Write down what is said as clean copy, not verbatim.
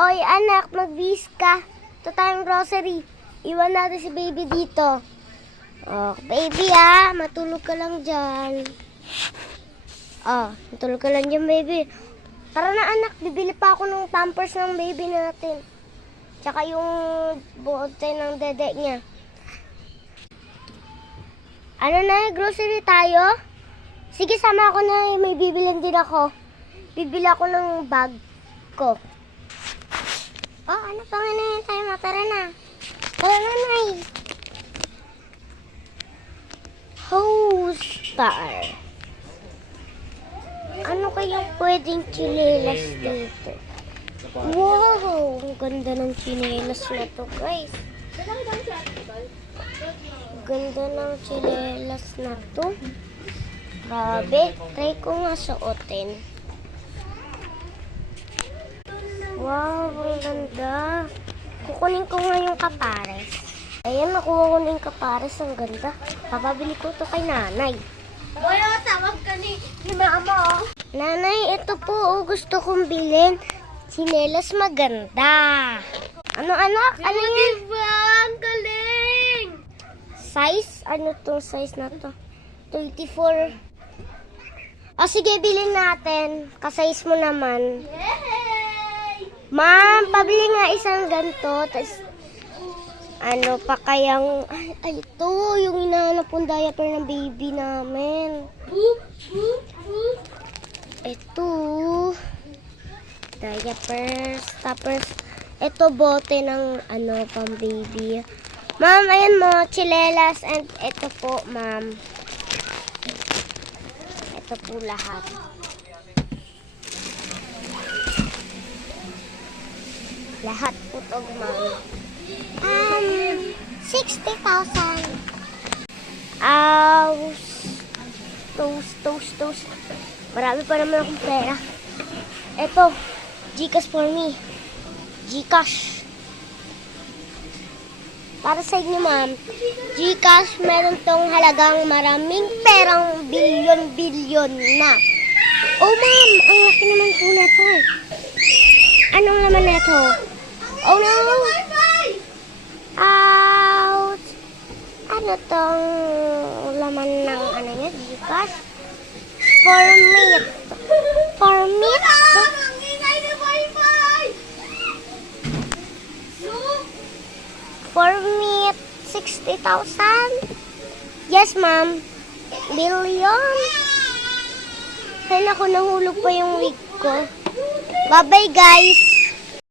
Oy, anak, magbihis ka. Ito tayong grocery. Iwan natin si baby dito. Oh, baby matulog ka lang dyan. Oh, matulog ka lang dyan, baby. Tara na, anak, bibili pa ako ng pampers ng baby natin. Tsaka yung bote ng dede niya. Ano na, grocery tayo? Sige, sama ako na, may bibilin din ako. Bibili ako ng bag ko. Oh, ano pang tayo mo? Tara na. Tara na, Nay. Star. Ano kayang pwedeng chinelas dito? Wow! Ang ganda ng chinelas na to, guys. Ganda ng chinelas na to. Grabe. Try ko nga suotin. Wow, ang ganda. Kukunin ko nga yung kapares. Ayan, nakuha ko na yung kapares. Ang ganda. Papabili ko to kay nanay. Boy, tawag ka ni mama. Nanay, ito po gusto kong bilhin. Chinelas maganda. Ano, anak? Ano yan? Diba? Ang galing! Size? Ano tong size na to? 34. O sige, bilhin natin. Kasize mo naman. Yay! Ma'am, pabili nga isang ganito. Tapos, ano pa kayang... Ay, ito. Yung inahanap kong diaper ng baby namin. Boop, boop, boop. Ito. Diapers. Tapos, ito bote ng pang baby. Ma'am, ayan mo. Chilelas. And ito po, ma'am. Ito po lahat. Lahat po ito, ma'am. 60,000. Toast. Marami pa naman akong pera. Ito, Gcash for me. Gcash. Para sa inyo, ma'am. Gcash, meron tong halagang maraming perang bilyon-bilyon na. Oh, ma'am, ang laki naman po na ito. Anong laman na ito? Oh, no. Out. Ano tong laman ng Gcash? For meat. For meat? For meat, 60,000? Yes, ma'am. Billion? Kaya ako nahulog pa yung wig ko. Bye-bye, guys.